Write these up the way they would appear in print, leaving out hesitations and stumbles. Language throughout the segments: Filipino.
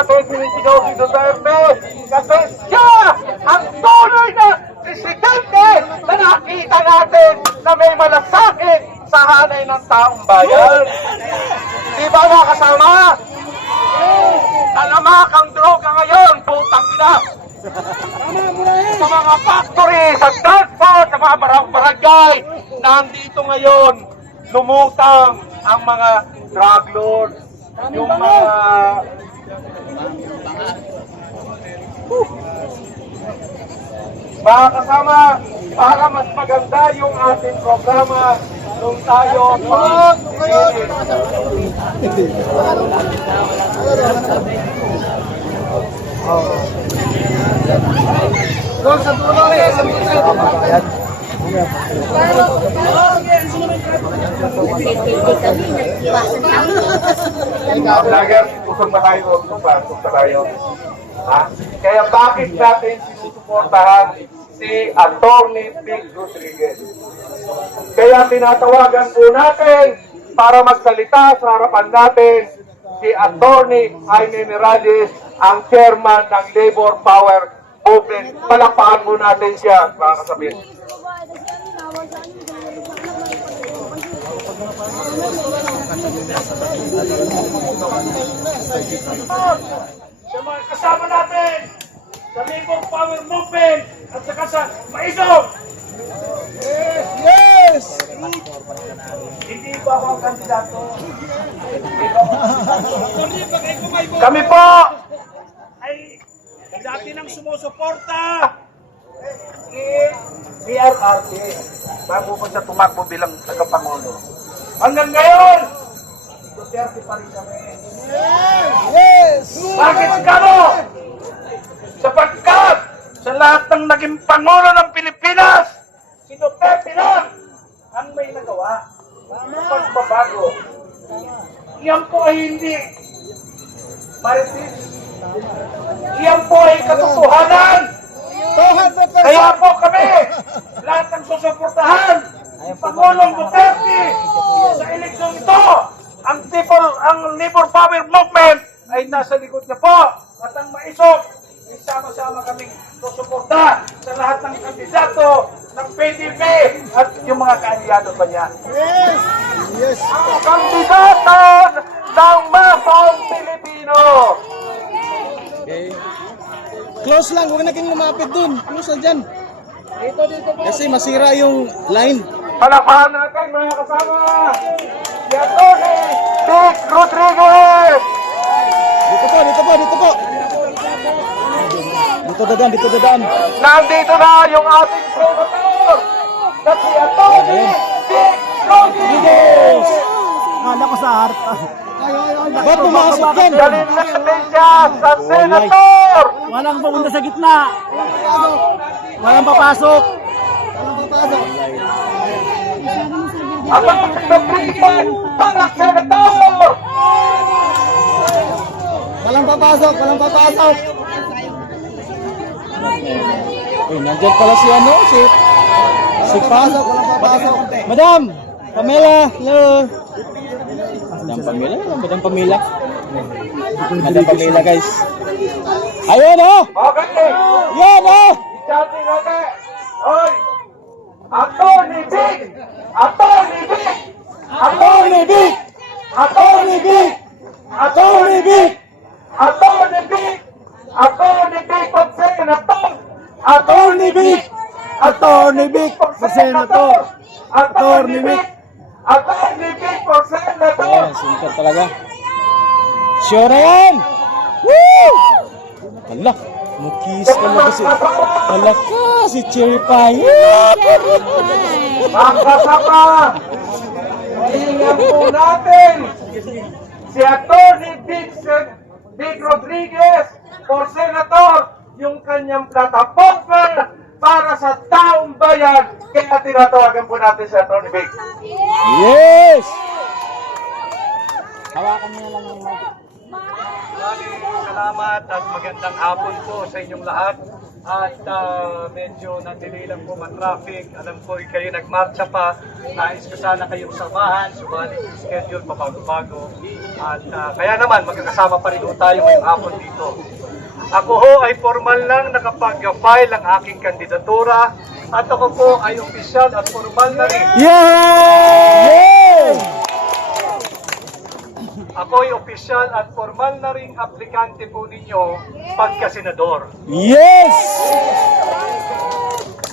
natin si Pinoy Duterte kasi siya ang tunay na presidente na nakita natin na may malasakit sa hanay ng taong bayan. Di ba mga kasama? Talamak ang droga ngayon, putang ina. Sa mga factory, sa transport, sa mga barangay, nandito ngayon, lumutang ang mga drug lords, yung mga kasama, para mas maganda yung ating programa nung tayo kusog na tayo, kusog na tayo. Kaya bakit natin sinusuportahan si Atty. Vic Rodriguez? Kaya tinatawagan po natin para magsalita sa harapan natin si Atty. Jaime Miralles, ang chairman ng Labor Power Movement. Palakpakan po natin siya, mga kasabit. Sa mga kasama natin sa Labor Power Movement at saka sa Maisog. Yes! Hindi ba ako ang kandidato? Kami po ay dati nang sumusuporta PRRD bago po siya tumakbo bilang tagapangulo. Hanggang ngayon, Duterte pa rin kami. Yes! Bakit kamo? Sapagkat sa lahat ng naging pangulo ng Pilipinas, si Duterte lang ang may nagawa ng pagbabago. Iyan po ay hindi maritis. Iyan po ay katotohanan. Kaya po kami, lahat ng susuportahan, Pangulong Duterte sa eleksyon ito, ang Labor Power Movement ay nasa likod niya po. At ang Maisog, sama-sama kaming susuporta sa lahat ng kandidato ng PDP at yung mga kaalyado pa niya. Yes! Yes! Ang kandidato ng masang Pilipino. Okay. Close lang, huwag na kayong lumapit dun. Close na dyan. Dito. Kasi masira yung line. Palakpakan natin mga kasama. Si Atty. Vic Rodriguez. Dito po. Dito dadaan. Nandito na yung ating senator na si Atty. Vic Rodriguez. Kala ko sa harta. Ba't pumasok yan? Dalhin natin siya sa senator. Walang pumunta sa gitna. Walang papasok. Ang magpapagpapagpapag para senator. Walang papasok. Nandiyan pala si si Pam. Madam Pamela, hello. Madam Pamela guys. Ayun Okay. Yan Chatting natin. Oy! Atty. Vic! Atty. Vic! Atty. Vic! Atty. Vic! Atty. Vic! Atty. Vic! Atty. Vic for senator! Atty. Vic! Atty. Vic for senator. Atty. Vic! Atty. Vic for senator! Ayan, singkat talaga. Sure na yan! Woo! Hala, mukis talaga si... Hala ka, si Cherry Pie. Mga kasama, hihingan po natin si Atty. Vic Rodriguez for senator yung kanyang plataforma para sa taong bayan. Kaya tinatawagan po natin si Atty. Vic. Yes! Hawakan niyo lang yung mic. Salamat at magandang hapon po sa inyong lahat. at medyo na-delay lang po traffic. Alam ko kayo nagmarcha pa, nais ko sana kayong samahan, subalit yung schedule pabago-bago. At kaya naman magkakasama pa rin po tayo ngayong hapon dito. Ako ho ay formal lang nakapag-file ang aking kandidatura at ako po ay opisyal at formal na rin. Yay! Ako ay opisyal at formal na ring aplikante po ninyo pagka-senador. Yes!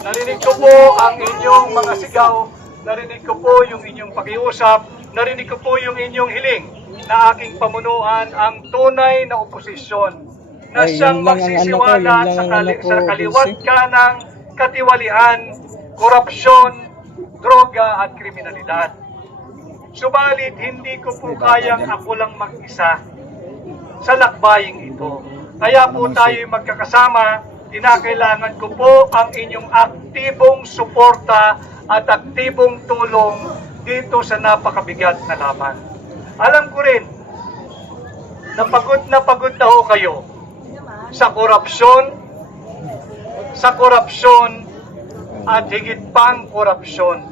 Narinig ko po ang inyong mga sigaw, narinig ko po yung inyong pakiusap, narinig ko po yung inyong hiling na aking pamunuan ang tunay na oposisyon na Ay, siyang yun lang ang magsisiwala ano ko, yun lang ang ano ko, sa kaliwat Dulce. ka ng katiwalian, korupsyon, droga at kriminalidad. Subalit, hindi ko po kayang ako lang mag-isa sa lakbaying ito. Kaya po tayo magkakasama, kinakailangan ko po ang inyong aktibong suporta at aktibong tulong dito sa napakabigat na laban. Alam ko rin, na pagod na ho kayo sa korupsyon at higit pang korupsyon.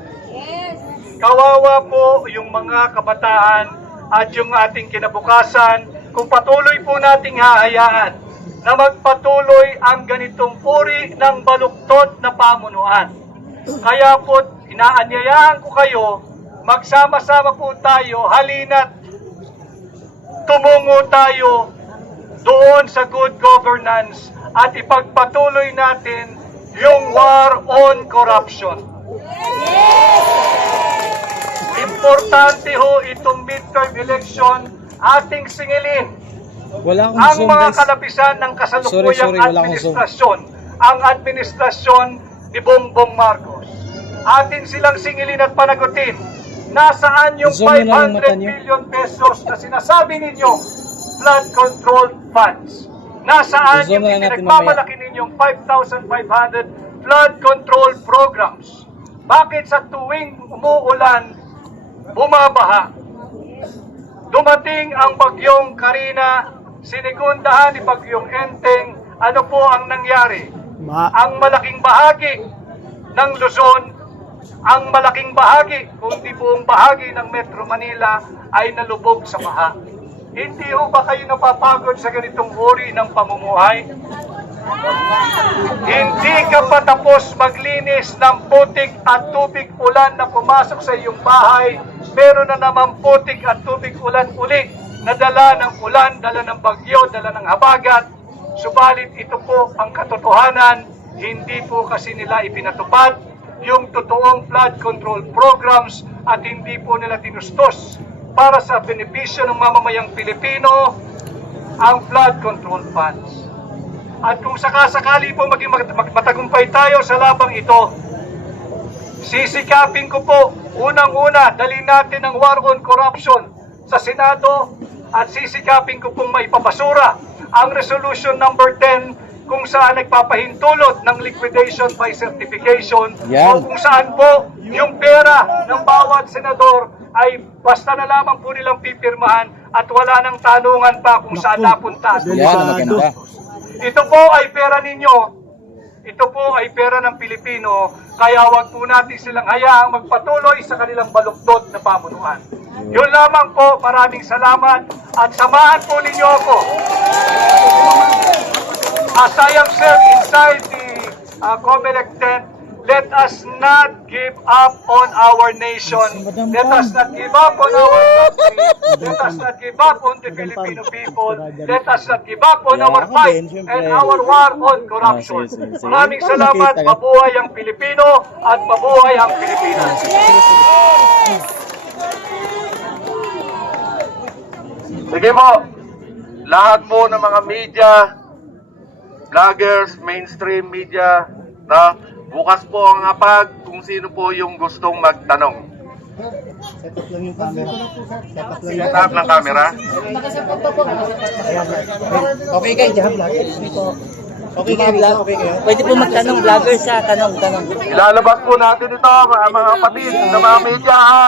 Kawawa po yung mga kabataan at yung ating kinabukasan kung patuloy po nating hahayaan na magpatuloy ang ganitong uri ng baluktot na pamunuan. Kaya po, inaanyayahan ko kayo, magsama-sama po tayo, halina't tumungo tayo doon sa good governance at ipagpatuloy natin yung war on corruption. Importante ho itong midterm election ating singilin Wala akong ang Zoom, mga guys. kalapisan ng kasalukuyang Sorry, wala akong Zoom. administrasyon, ang administrasyon ni Bongbong Marcos. Atin silang singilin at panagutin. Nasaan yung Zoom nyo lang yung mata 500 nyo. billion pesos na sinasabi ninyo flood control funds? Nasaan Zoom yung na lang natin pinagmamalaki ninyong 5,500 flood control programs? Bakit sa tuwing umuulan, bumabaha? Dumating ang bagyong Karina, sinigundahan ni bagyong Enteng, ano po ang nangyari? Ang malaking bahagi ng Luzon, ang malaking bahagi, kundi buong bahagi ng Metro Manila ay nalubog sa baha. Hindi ho ba kayo napapagod sa ganitong uri ng pamumuhay? Hindi ka pa tapos maglinis ng putik at tubig ulan na pumasok sa iyong bahay, meron na naman putik at tubig ulan uli na dala ng ulan, dala ng bagyo, dala ng habagat. Subalit ito po ang katotohanan, hindi po kasi nila ipinatupad yung totoong flood control programs at hindi po nila tinustos para sa benepisyo ng mamamayang Pilipino ang flood control funds. At kung sakasakali po maging matagumpay tayo sa labang ito, sisikapin ko po, unang-una, dalhin natin ang war on corruption sa Senado at sisikapin ko pong maipapasura ang resolution number 10 kung saan nagpapahintulot ng liquidation by certification Yan. o kung saan po yung pera ng bawat senador ay basta na lamang po nilang pipirmahan at wala nang tanungan pa kung saan napunta. Yan ang maganda. Ito po ay pera ninyo. Ito po ay pera ng Pilipino. Kaya wag po natin silang hayaang magpatuloy sa kanilang baluktot na pamunuan. Yun lamang po. Maraming salamat. At samahan po ninyo ako. As I have said inside the COMELEC tent, let us not give up on our nation. Let us not give up on our country. Let us not give up on the Filipino people. Let us not give up on our fight and our war on corruption. Maraming salamat. Mabuhay ang Pilipino at mabuhay ang Pilipinas. Sige po, lahat po ng mga media, vloggers, mainstream media, na bukas po ang hapag kung sino po yung gustong magtanong. Setup lang yung camera. Setup lang Set up ng camera. Okay kayo, Jahan Vlog. Okay kayo, vlog. Okay kayo. Pwede po magtanong, vlogger siya, tanong. Ilalabas po natin ito, mga kapatid, ng mga media ha.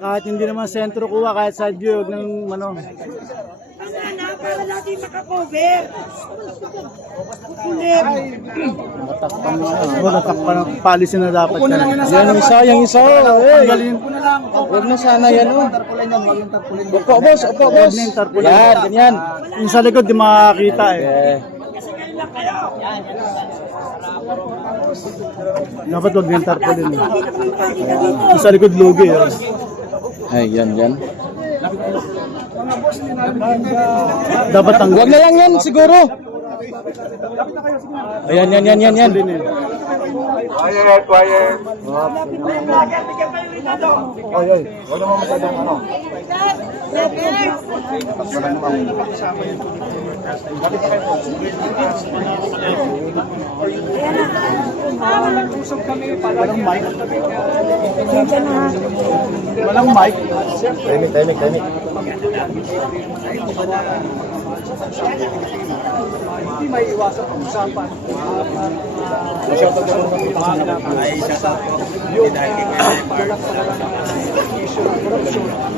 Kahit hindi naman sentro kuha, kahit side view, huwag ng ano. Para lagi makakover. Kukulim. Natakpan ang policy na dapat. Yung isa. Galing ko na lang. Huwag na sana yan, oh. Opo, boss. Huwag na yung tarpaulin. Yan, ganyan. Yung sa likod, di makakita eh. Dapat huwag na yung tarpaulin. Yung sa likod, lugi. Ay, yan. Dapat tanggal. Huwag na lang yan, siguro. Ayan. Quiet, quiet. Walang mic. Hindi may iwasan ang usapan.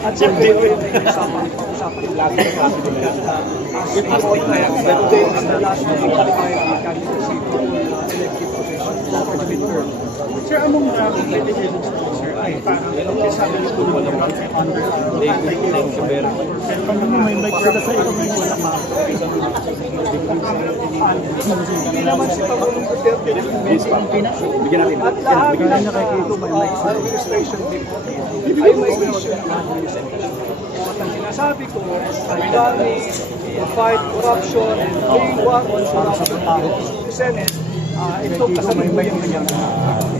At siyempre, usapan lagi Sir, among criticisms po, sir, ay parang sabi niyo po walang May mic sila sa ito. hindi naman si Pangulong Duterte at lahat ng administration din ay may mission ng administration. At ang sinasabi ko ay dami fight corruption and bring war on corruption in the Senate. Ito kasalukuyan na yan.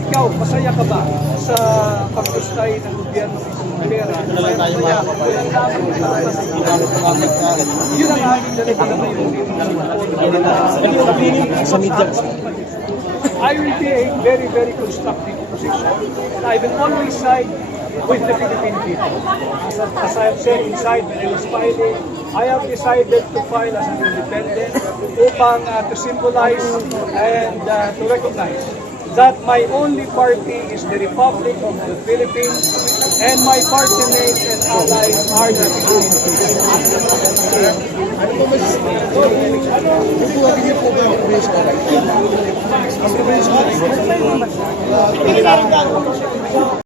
Ikaw, masaya ka ba sa pag-ustay ng gobyerno ng pera? Masaya ka ba? Yun ang aking dalaga na I will be a very, very constructive opposition. And I will always side with the Philippine people. As I have said inside when I was filing, I have decided to file as an independent upang to symbolize and to recognize that my only party is the Republic of the Philippines and my party mates and allies are the Philippines.